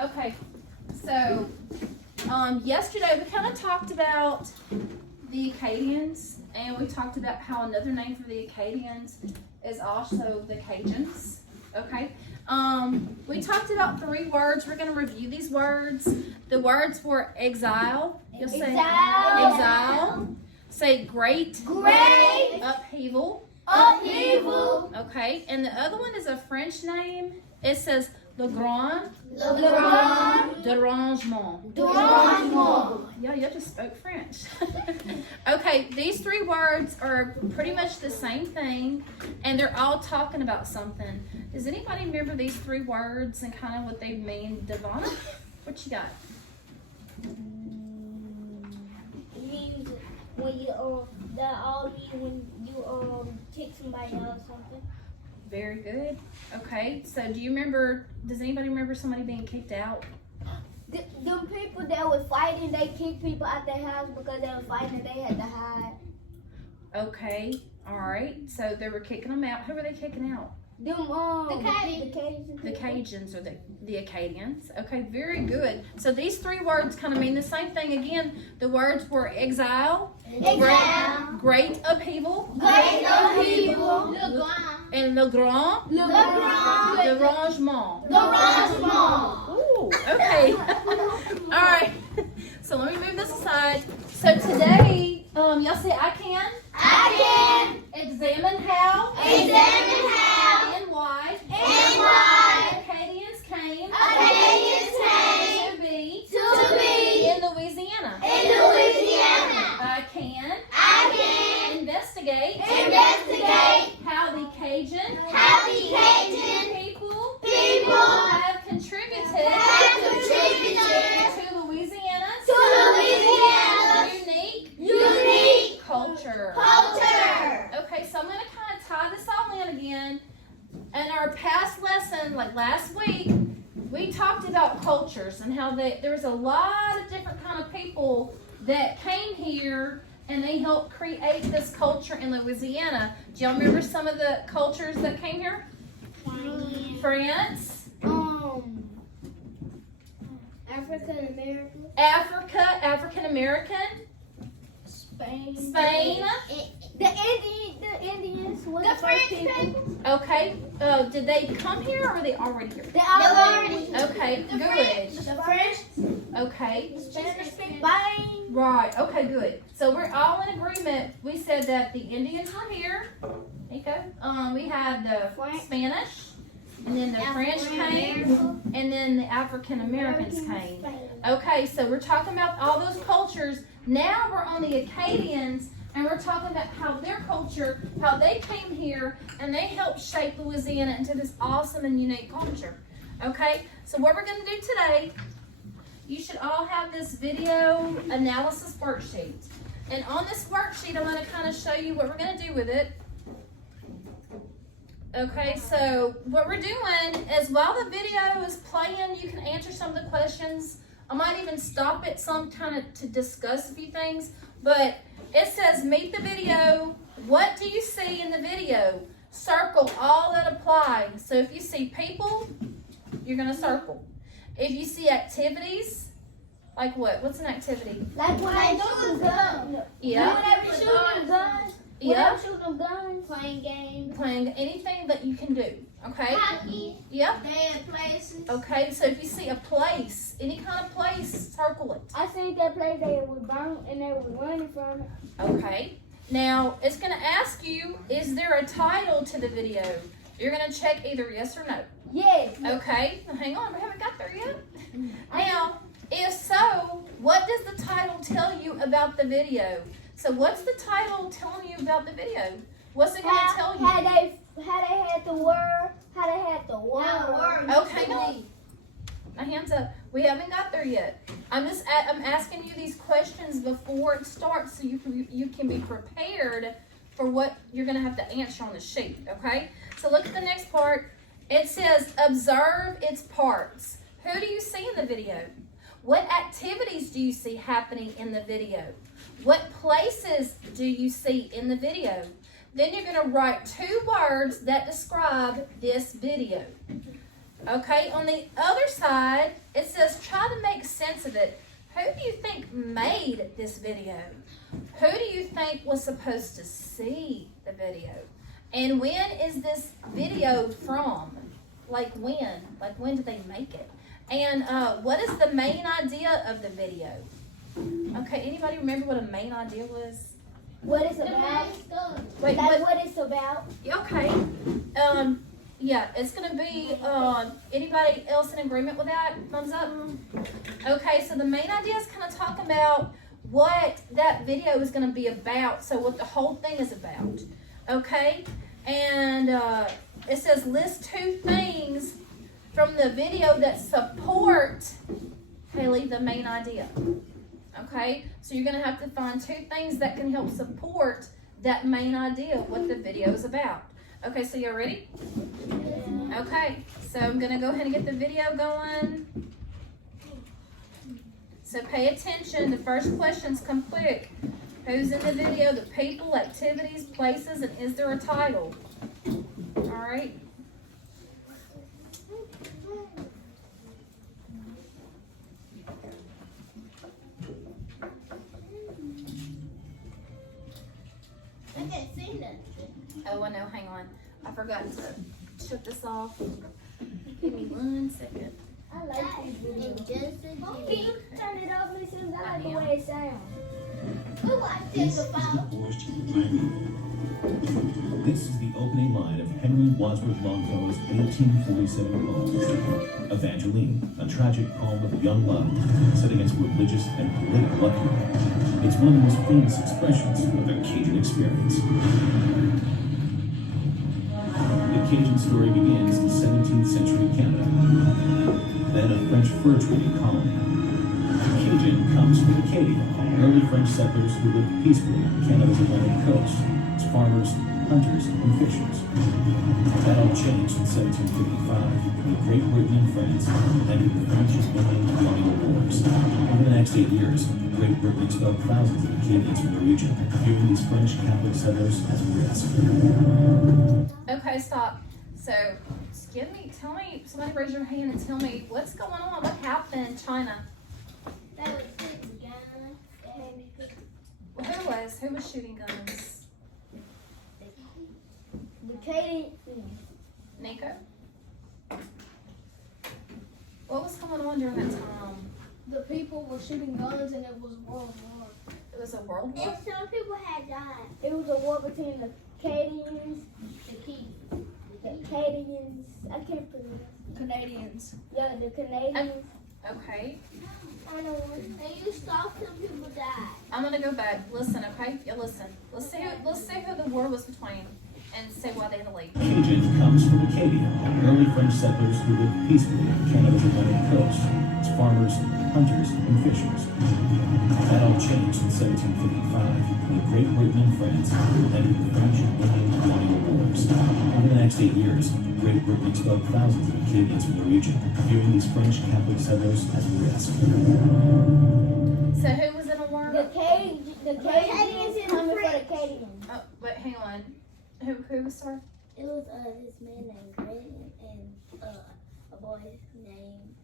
Okay, so yesterday we kind of talked about the Acadians, and we talked about how another name for the Acadians is also the Cajuns. Okay, we talked about 3 words. We're going to review these words. The words were exile. You'll say exile. Say great. Great. Upheaval. Upheaval. Okay, and the other one is a French name. It says le grand dérangement. Yeah, you just spoke French. Okay, these 3 words are pretty much the same thing, and they're all talking about something. Does anybody remember these 3 words and kind of what they mean? Devonna, what you got? It means when you when you kick somebody out or something. Very good. Okay, so does anybody remember somebody being kicked out? The people that were fighting, they kicked people out their house because they were fighting and they had to hide. Okay, all right. So they were kicking them out. Who were they kicking out? The Cajuns. The Cajuns or the Acadians. Okay, very good. So these 3 words kind of mean the same thing. Again, the words were exile, great upheaval, and le grand dérangement. Ooh, okay. All right. So let me move this aside. So today, y'all say I can examine how and why Acadians came to be in Louisiana. I can investigate how the Cajun people have contributed to Louisiana's unique culture. Okay, so I'm going to kind of tie this all in again. In our past lesson, like last week, we talked about cultures and how there was a lot of different kind of people that came here and they helped create this culture in Louisiana. Do y'all remember some of the cultures that came here? France. African American. Spain. The Indians. The French people. Okay. Did they come here or were they already here? They already. Okay, good. The French. Okay. Spain. Right. Okay, good. So we're all in agreement. We said that the Indians were here. There you go. We had the Spanish, and then the French came, and then the African Americans came. Okay, so we're talking about all those cultures. Now we're on the Acadians, and we're talking about how their culture, how they came here, and they helped shape Louisiana into this awesome and unique culture. Okay, so what we're going to do today, you should all have this video analysis worksheet. And on this worksheet, I'm going to kind of show you what we're going to do with it. Okay, so what we're doing is while the video is playing, you can answer some of the questions. I might even stop it some kind of to discuss a few things, but it says meet the video. What do you see in the video? Circle all that apply. So if you see people, you're going to circle. If you see activities, like what? What's an activity? Like when I shoot guns. Yeah. Whenever shooting guns. Yeah. Shooting guns. Playing games. Playing anything that you can do. Okay? Hockey. Yep. Dead places. Okay, so if you see a place, any kind of place, circle it. I seen that place they was burnt and they was running from it. Okay. Now, it's going to ask you, is there a title to the video? You're going to check either yes or no. Yes. Okay. Hang on, we haven't got there yet. Now, if so, what does the title tell you about the video? So what's the title telling you about the video? What's it going to tell you? How they had the word. Okay, no. My hands up. We haven't got there yet. I'm asking you these questions before it starts so you can be prepared for what you're going to have to answer on the sheet, okay? So look at the next part. It says observe its parts. Who do you see in the video? What activities do you see happening in the video? What places do you see in the video? Then you're going to write 2 words that describe this video. Okay, on the other side, it says try to make sense of it. Who do you think made this video? Who do you think was supposed to see the video? And when is this video from? Like when? Like when did they make it? And what is the main idea of the video? Okay, anybody remember what a main idea was? What it's about? Wait, Like what it's about? Okay. Yeah, it's gonna be, anybody else in agreement with that? Thumbs up? Okay, so the main idea is kind of talking about what that video is gonna be about, so what the whole thing is about, okay? And it says list 2 things from the video that support, Haley, the main idea, okay? So you're gonna have to find 2 things that can help support that main idea, what the video is about. Okay, so you're ready? Yeah. Okay, so I'm gonna go ahead and get the video going. So pay attention, the first questions come quick. Who's in the video, the people, activities, places, and is there a title? All right. I can't see nothing. Oh, I know, hang on. I forgot to shut this off. Give me 1 second. I like these videos. Can you turn it off, Lisa? I like the way it sounds. Who watched this about? This is the opening line of Henry Wadsworth Longfellow's 1847 poem, Evangeline, a tragic poem of young love set against religious and political upheaval. It's one of the most famous expressions of the Cajun experience. The Cajun story begins in 17th century Canada, then a French fur trading colony. Cajun comes from Acadia, early French settlers who lived peacefully on Canada's Atlantic coast as farmers, hunters, and fishers. That all changed in 1755 when Great Britain and France entered the French and Indian colonial wars. Over the next 8 years, Great Britain expelled thousands of Acadians from the region, viewing these French Catholic settlers as a risk. Okay, stop. So, tell me, somebody raise your hand and tell me what's going on, what happened in China? That was shooting guns. Well, who was shooting guns? The Katie. Nico? What was going on during that time? The people were shooting guns and it was World War. It was a world war? And some people had died. It was a war between the Acadians, the Acadians. I can't pronounce. Canadians. Yeah, the Canadians. Okay. I know. And you saw some people die. I'm gonna go back. Listen, okay? Yeah, listen. Let's see who the war was between and say why they had to leave. Cajun comes from Acadia, early French settlers who lived peacefully on Canada's Atlantic coast as farmers, hunters, and fishers. That all changed in 1755 when Great Britain and France entered the French and Indian colonial wars. Over the next 8 years, Great Britain expelled thousands of Acadians from the region, viewing these French Catholic settlers as a risk. So who was in a war? The Canadians coming for the Canadians. Oh, wait, hang on. Who was sorry? It was this man named Grant and a boy named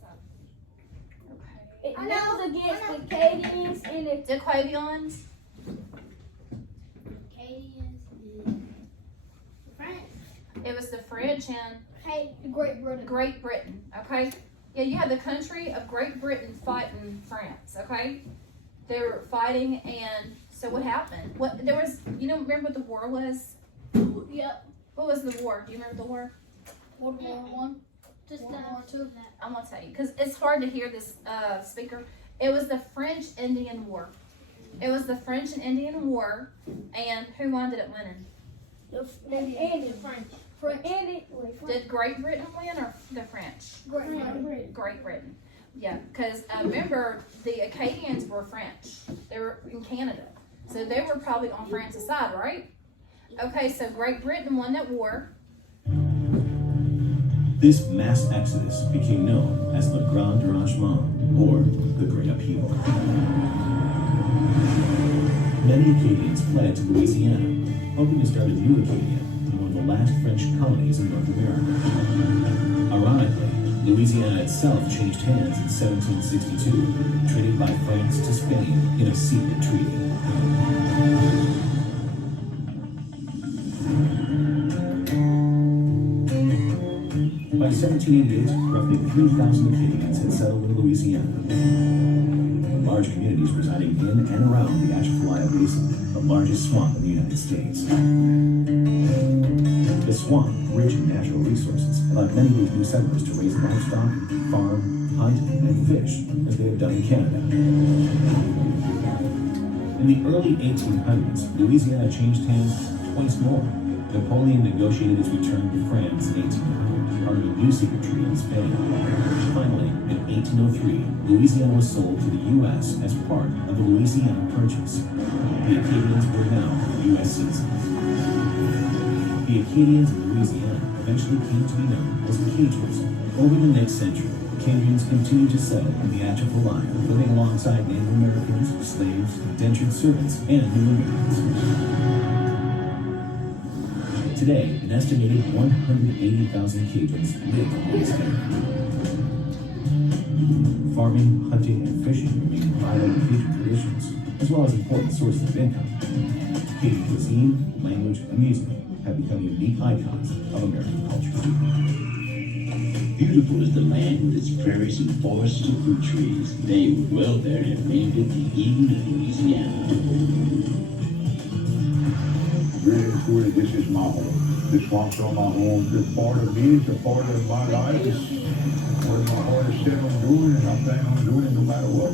something. Okay. That was against the Canadians and the The Quavians? Canadians and France. It was the French and Great Britain. Great Britain, okay? Yeah, you had the country of Great Britain fighting France, okay? They were fighting, and so what happened? Remember what the war was? Yep. What was the war? Do you remember the war? World War One. Just World War Two. I'm gonna tell you, because it's hard to hear this speaker. It was the French-Indian War. It was the French and Indian War, and who ended up winning? the French. Did Great Britain win or the French? Great Britain. Great Britain. Yeah, because remember, the Acadians were French. They were in Canada. So they were probably on France's side, right? Okay, so Great Britain won that war. This mass exodus became known as the Grand Déranchement, or the Great Upheaval. Many Acadians fled to Louisiana, hoping to start a new Acadia in one of the last French colonies in North America. Ironically, Louisiana itself changed hands in 1762, traded by France to Spain in a secret treaty. By 1788, roughly 3,000 Acadians had settled in Louisiana. Large communities residing in and around the Atchafalaya Basin, the largest swamp in the United States. The swamp, rich in natural resources, allowed many of these new settlers to raise livestock, farm, hunt, and fish, as they have done in Canada. In the early 1800s, Louisiana changed hands twice more. Napoleon negotiated his return to France in 1800, part of a new secret treaty in Spain. Finally, in 1803, Louisiana was sold to the U.S. as part of the Louisiana Purchase. The Acadians were now U.S. citizens. The Acadians of Louisiana eventually came to be known as Cajuns. Over the next century, Cajuns continued to settle in the Atchafalaya, living alongside Native Americans, slaves, indentured servants, and New Americans. Today, an estimated 180,000 Cajuns live on this area. Farming, hunting, and fishing remain vital Cajun traditions, as well as important sources of income. Cajun cuisine, language, and music have become unique icons of American culture. Beautiful is the land with its prairies and forests and fruit trees. They well there have named it the Eden of Louisiana. Really and truly, this is my home. This swamp's on my home. It's part of me. It's a part of my life. It's what my heart is set on doing, and I plan on doing it no matter what.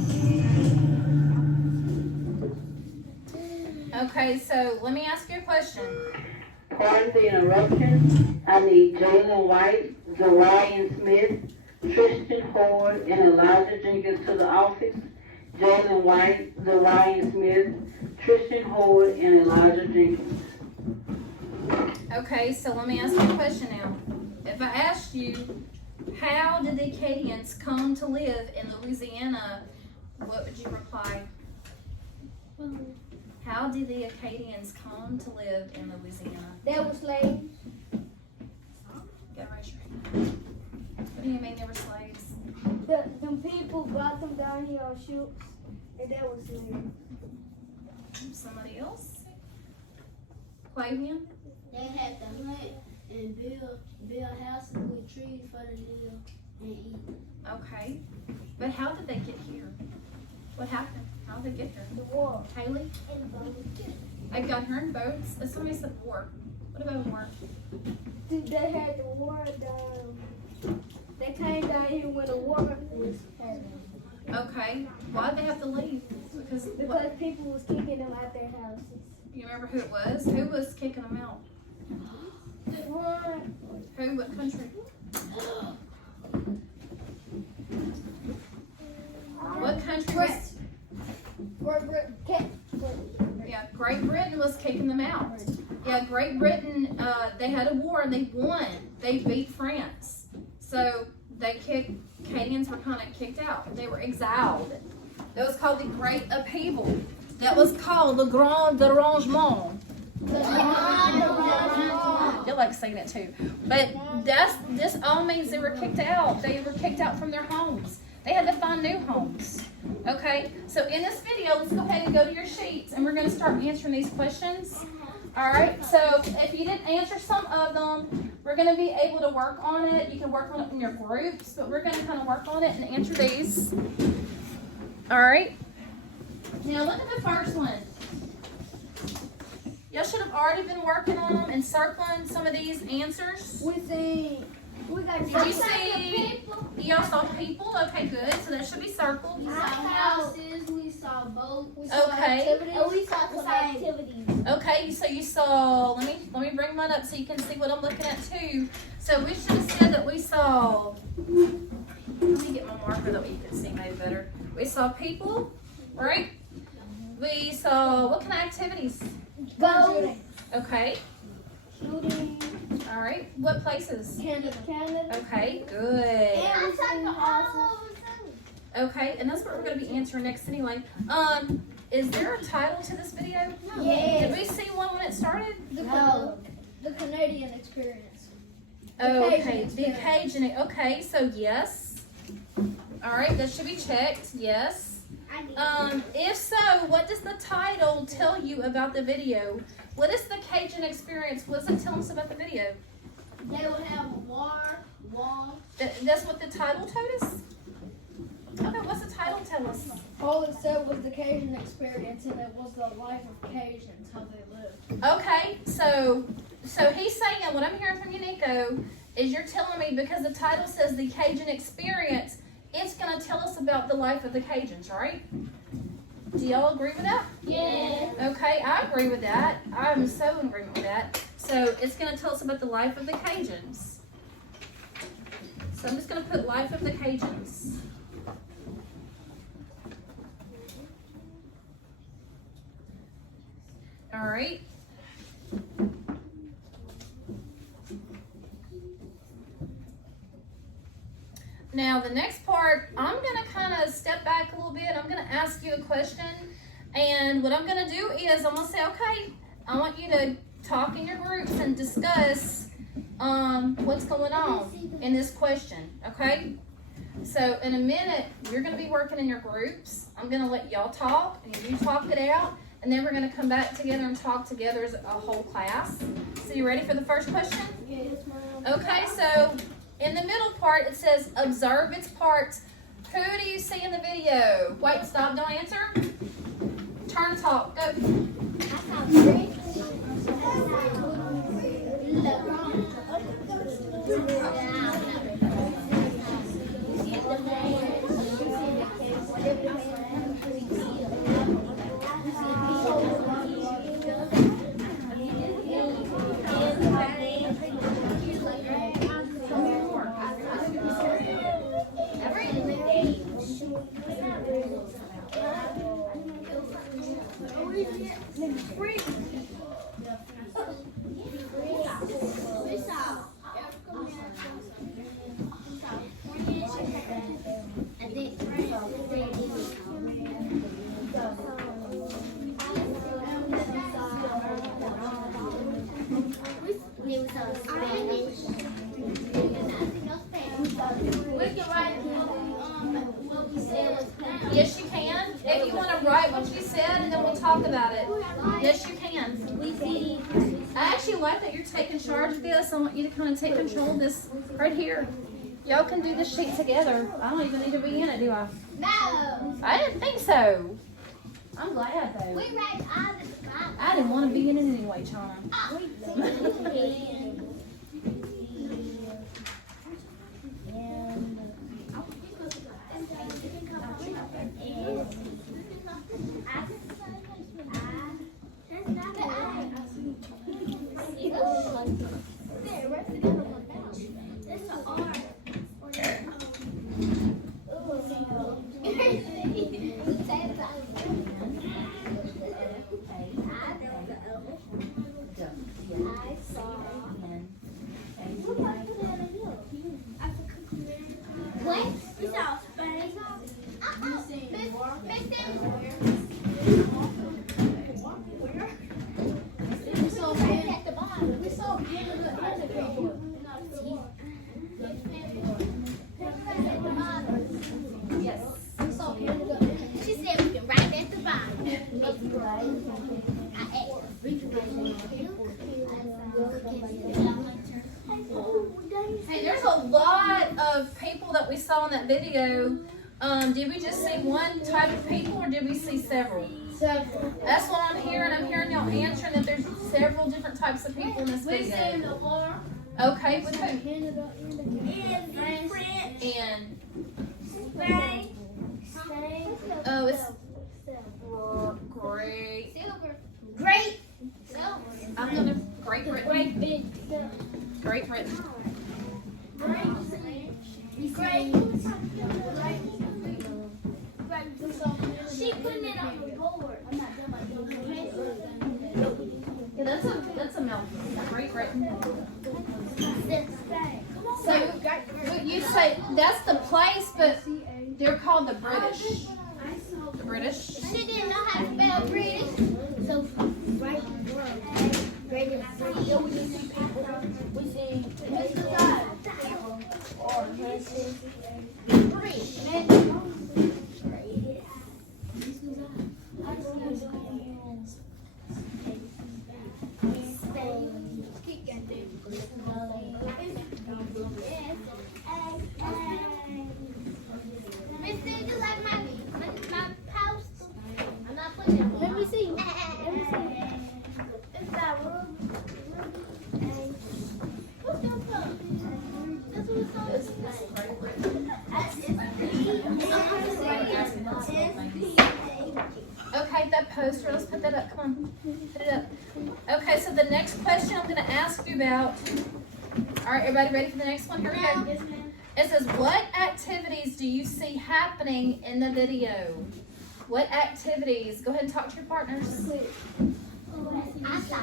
Okay, so let me ask you a question. Pardon the interruption. I need Jalen White, Zarian Smith, Tristan Howard, and Elijah Jenkins to the office. Jalen White, Zarian Smith, Tristan Howard, and Elijah Jenkins. Okay, so let me ask you a question now. If I asked you, how did the Acadians come to live in Louisiana, what would you reply? How did the Acadians come to live in Louisiana? They were slaves. Get right straight. What do you mean they were slaves? Them people brought them down here on ships, and they were slaves. Somebody else? Flavian? They had to hunt and build houses with trees for the live and eat. Okay. But how did they get here? What happened? How did they get here? The war. Haley? I got her in boats. Somebody said war. What about war? Dude, they had the war down. They came down here when the war was happening. Okay. Why did they have to leave? Because People was kicking them out their houses. you remember who it was? Who was kicking them out? Who? What country? What country was? Yeah, Great Britain was kicking them out. Yeah, Great Britain, they had a war and they won. They beat France. So Acadians were kind of kicked out. They were exiled. That was called the Great Upheaval. That was called the Grand Derangement. You like saying it too. But this all means they were kicked out. They were kicked out from their homes. They had to find new homes. Okay, so in this video, let's go ahead and go to your sheets and we're going to start answering these questions. Alright, so if you didn't answer some of them, we're going to be able to work on it. You can work on it in your groups, but we're going to kind of work on it and answer these. Alright, now look at the first one. Y'all should have already been working on them and circling some of these answers. We got. Did you see? Y'all saw people? Okay, good. So that should be circled. We saw houses, we saw boats, we saw Okay. activities. And we saw some activities. Okay, so you saw. Let me bring mine up so you can see what I'm looking at too. So we should have said that we saw. Let me get my marker that you can see maybe better. We saw people, right? We saw what kind of activities? Boats. Okay. Shooting. All right. What places? Canada. Okay. Good. And we saw houses. Okay, and that's what we're going to be answering next anyway. Is there a title to this video? Yes. Did we see one when it started? No. The Canadian experience. Okay, the Cajun. Okay, so yes. All right, that should be checked. Yes. If so, what does the title tell you about the video? What is the Cajun experience? What does it tell us about the video? They will have a wall. That's what the title told us? Okay, what's the title tell us? All it said was the Cajun experience, and it was the life of Cajuns, how they lived. Okay, so he's saying, what I'm hearing from you, Nico, is you're telling me because the title says the Cajun experience, it's going to tell us about the life of the Cajuns, right? Do y'all agree with that? Yeah. Okay, I agree with that. I'm so in agreement with that. So it's going to tell us about the life of the Cajuns. So I'm just going to put life of the Cajuns. All right. Now the next part, I'm going to kind of step back a little bit. I'm going to ask you a question. And what I'm going to do is I'm going to say, okay, I want you to talk in your groups and discuss what's going on in this question, okay? So in a minute, you're going to be working in your groups. I'm going to let y'all talk and you talk it out. And then we're going to come back together and talk together as a whole class. So you ready for the first question? Yes, ma'am. Okay, so in the middle part, it says observe its parts. Who do you see in the video? Wait, stop, don't answer. Turn and talk, go. I saw Chris. Yes, you can. If you want to write what you said, and then we'll talk about it. Yes, you can. I actually like that you're taking charge of this. I want you to kind of take control of this right here. Y'all can do this sheet together. I don't even need to be in it, do I? No. I didn't think so. I'm glad, though. We read all the Bible. I didn't want to be in it anyway, Chana. Hey, there's a lot of people that we saw in that video. Did we just see one type of people or did we see several? Several. That's what I'm hearing. I'm hearing y'all answering that there's several different types of people in this video. Okay, with who? Canada and France. And Spain. oh, it's great. Great. I'm gonna Great Britain. Great big. Great Britain. She putting it on the board. Yeah, that's a mouthful. Great Britain. So you say that's the place, but they're called the British. The British. She didn't know how to spell British. So, right. regular street. Yeah, we just see people. We see or horses. Let me see. It's that room. What's your phone? That's what it's Okay, that poster, let's put that up, come on, put it up. Okay, so the next question I'm gonna ask you about, all right, everybody ready for the next one? Here we go. It says, what activities do you see happening in the video? What activities? Go ahead and talk to your partners. I saw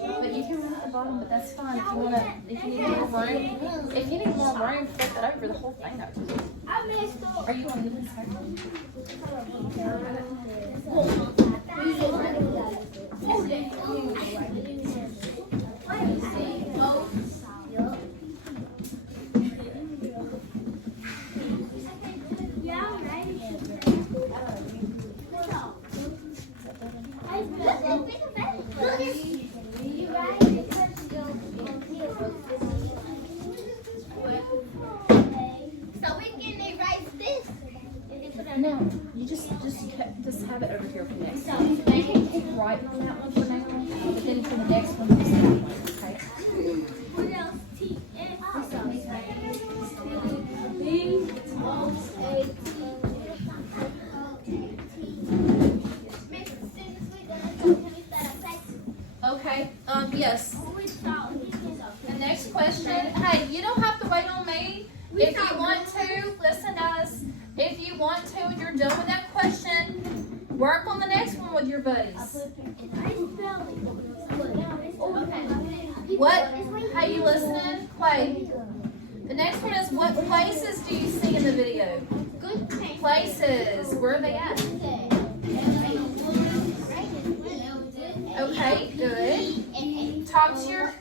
But you can run at the bottom, but that's fine. If you wanna, if you need more room, flip it over the whole thing up. Are you gonna do this? No, you just have it over here for next time. You can keep writing on that one for now, but then for the next one, just that one, okay? Okay, yes. The next question, hey, you don't have to wait on me. If you want to, listen guys, if you want to and you're done with that question, work on the next one with your buddies. What, hey, you listening? Clay. The next one is, what places do you see in the video? Good places. Where are they at? Okay, good. Talk to your